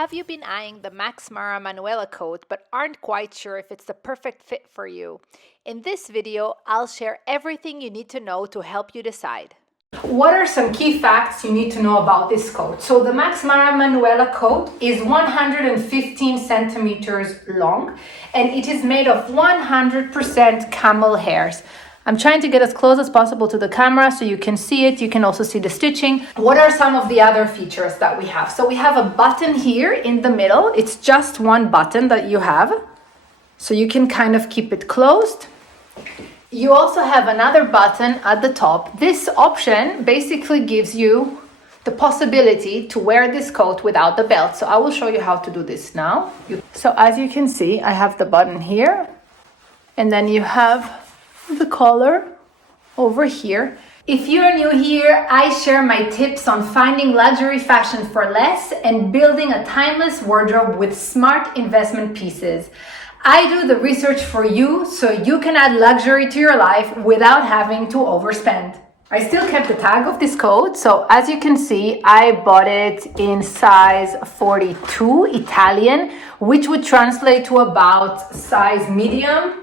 Have you been eyeing the Max Mara Manuela coat but aren't quite sure if it's the perfect fit for you? In this video, I'll share everything you need to know to help you decide. What are some key facts you need to know about this coat? So the Max Mara Manuela coat is 115 centimeters long and it is made of 100% camel hairs. I'm trying to get as close as possible to the camera so you can see it. You can also see the stitching. What are some of the other features that we have? So we have a button here in the middle. It's just one button that you have. So you can kind of keep it closed. You also have another button at the top. This option basically gives you the possibility to wear this coat without the belt. So I will show you how to do this now. So as you can see, I have the button here, and then you have the collar over here. If you're new here, I share my tips on finding luxury fashion for less and building a timeless wardrobe with smart investment pieces. I do the research for you so you can add luxury to your life without having to overspend. I still kept the tag of this coat, so as you can see, I bought it in size 42 Italian, which would translate to about size medium.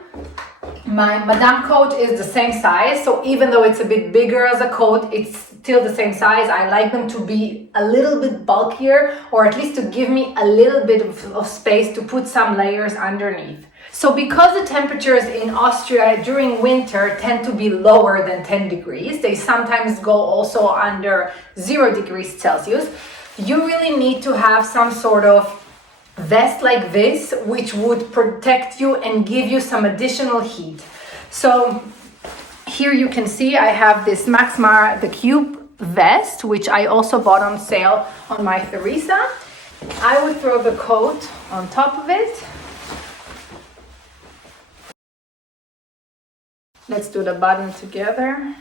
My Madame coat is the same size, so even though it's a bit bigger as a coat, it's still the same size. I like them to be a little bit bulkier, or at least to give me a little bit of space to put some layers underneath. So because the temperatures in Austria during winter tend to be lower than 10 degrees, they sometimes go also under 0 degrees Celsius, you really need to have some sort of vest like this, which would protect you and give you some additional heat. So here you can see I have this Max Mara the Cube vest, which I also bought on sale on my Theresa. I would throw the coat on top of it. Let's do the button together.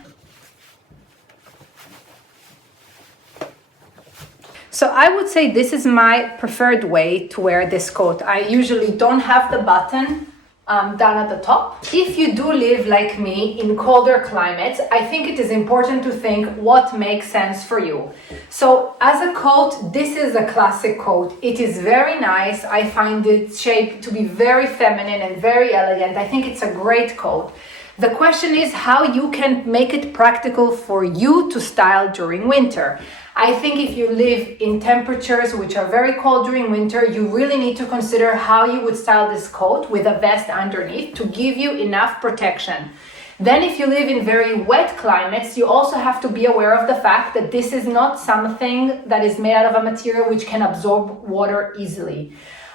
So I would say this is my preferred way to wear this coat. I usually don't have the button down at the top. If you do live like me in colder climates, I think it is important to think what makes sense for you. So as a coat, this is a classic coat. It is very nice. I find its shape to be very feminine and very elegant. I think it's a great coat. The question is how you can make it practical for you to style during winter. I think if you live in temperatures which are very cold during winter, you really need to consider how you would style this coat with a vest underneath to give you enough protection. Then if you live in very wet climates, you also have to be aware of the fact that this is not something that is made out of a material which can absorb water easily.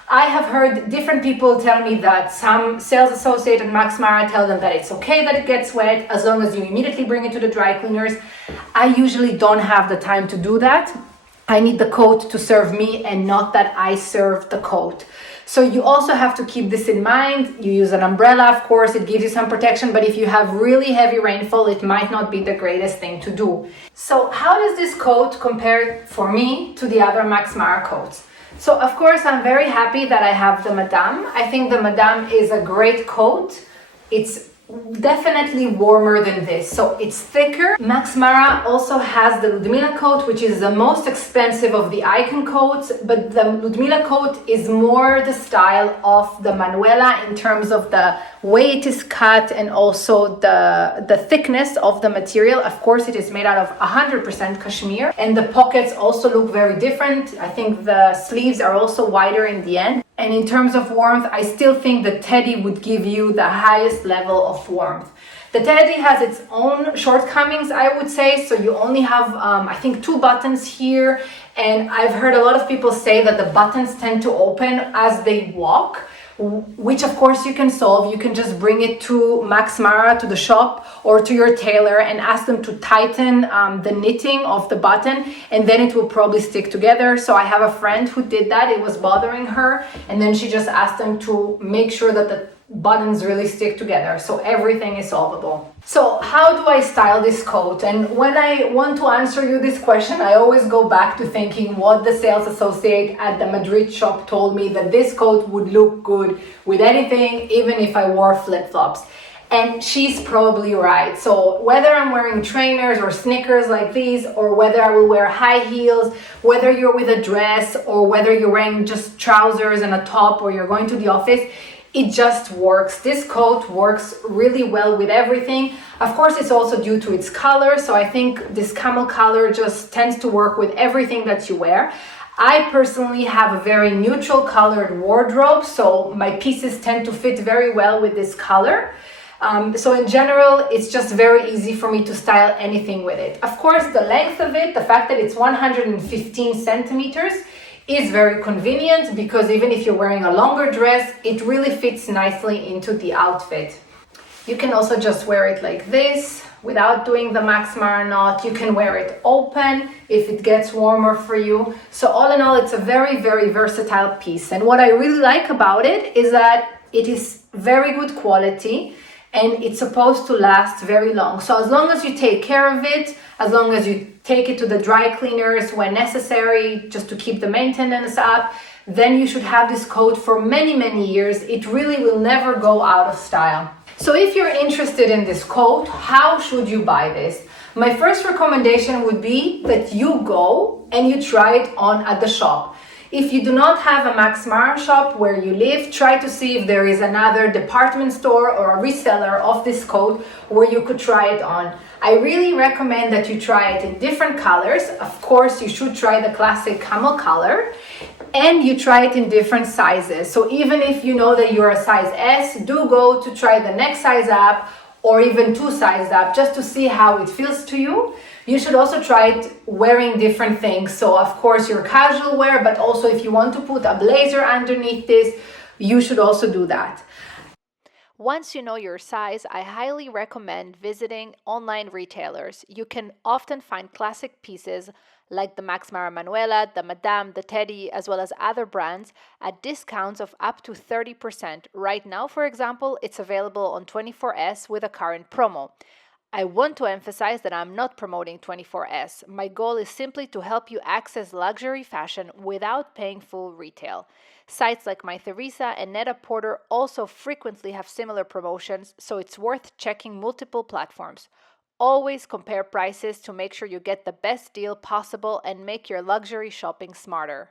I have heard different people tell me that some sales associate at Max Mara tell them that it's okay that it gets wet as long as you immediately bring it to the dry cleaners. I usually don't have the time to do that. I need the coat to serve me and not that I serve the coat. So you also have to keep this in mind. You use an umbrella, of course, it gives you some protection, but if you have really heavy rainfall, it might not be the greatest thing to do. So how does this coat compare for me to the other Max Mara coats? So of course, I'm very happy that I have the Madame. I think the Madame is a great coat. It's definitely warmer than this, so it's thicker. Max Mara also has the Ludmilla coat, which is the most expensive of the icon coats, but the Ludmilla coat is more the style of the Manuela in terms of the way it is cut and also the thickness of the material. Of course, it is made out of 100% cashmere, and the pockets also look very different. I think the sleeves are also wider in the end. And in terms of warmth, I still think the teddy would give you the highest level of warmth. The teddy has its own shortcomings, I would say. So you only have, I think, 2 buttons here. And I've heard a lot of people say that the buttons tend to open as they walk, which of course you can solve. You can just bring it to Max Mara, to the shop, or to your tailor and ask them to tighten the knitting of the button, and then it will probably stick together. So I have a friend who did that. It was bothering her, and then she just asked them to make sure that the buttons really stick together. So everything is solvable. So how do I style this coat? And when I want to answer you this question, I always go back to thinking what the sales associate at the Madrid shop told me, that this coat would look good with anything, even if I wore flip-flops. And she's probably right. So whether I'm wearing trainers or sneakers like these, or whether I will wear high heels, whether you're with a dress, or whether you're wearing just trousers and a top, or you're going to the office, it just works. This coat works really well with everything. Of course, it's also due to its color. So I think this camel color just tends to work with everything that you wear. I personally have a very neutral colored wardrobe, so my pieces tend to fit very well with this color. So in general, it's just very easy for me to style anything with it. Of course, the length of it, the fact that it's 115 centimeters, is very convenient because even if you're wearing a longer dress, it really fits nicely into the outfit. You can also just wear it like this without doing the Max Mara knot. You can wear it open if it gets warmer for you. So all in all, it's a very, very versatile piece. And what I really like about it is that it is very good quality and it's supposed to last very long. So as long as you take care of it, as long as you take it to the dry cleaners when necessary, just to keep the maintenance up, then you should have this coat for many, many years. It really will never go out of style. So if you're interested in this coat, how should you buy this? My first recommendation would be that you go and you try it on at the shop. If you do not have a Max Mara shop where you live, try to see if there is another department store or a reseller of this coat where you could try it on. I really recommend that you try it in different colors. Of course, you should try the classic camel color, and you try it in different sizes. So even if you know that you're a size S, do go to try the next size up or even 2 sizes up just to see how it feels to you. You should also try it wearing different things. So of course your casual wear, but also if you want to put a blazer underneath this, you should also do that. Once you know your size, I highly recommend visiting online retailers. You can often find classic pieces like the Max Mara Manuela, the Madame, the Teddy, as well as other brands at discounts of up to 30%. Right now, for example, it's available on 24S with a current promo. I want to emphasize that I'm not promoting 24S. My goal is simply to help you access luxury fashion without paying full retail. Sites like My Theresa and Net-a-Porter also frequently have similar promotions, so it's worth checking multiple platforms. Always compare prices to make sure you get the best deal possible and make your luxury shopping smarter.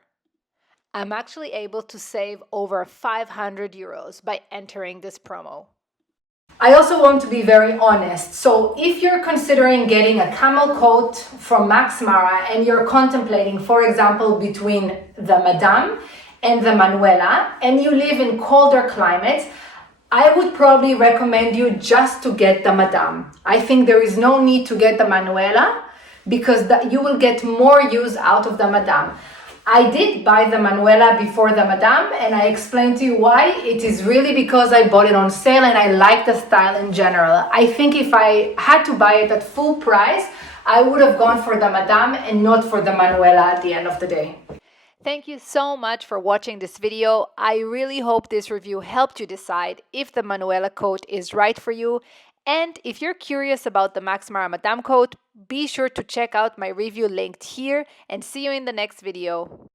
I'm actually able to save over 500 euros by entering this promo. I also want to be very honest. So if you're considering getting a camel coat from Max Mara and you're contemplating, for example, between the Madame and the Manuela, and you live in colder climates, I would probably recommend you just to get the Madame. I think there is no need to get the Manuela because you will get more use out of the Madame. I did buy the Manuela before the Madame, and I explained to you why. It is really because I bought it on sale and I like the style in general. I think if I had to buy it at full price, I would have gone for the Madame and not for the Manuela at the end of the day. Thank you so much for watching this video. I really hope this review helped you decide if the Manuela coat is right for you. And if you're curious about the Max Mara Madame coat, be sure to check out my review linked here and see you in the next video.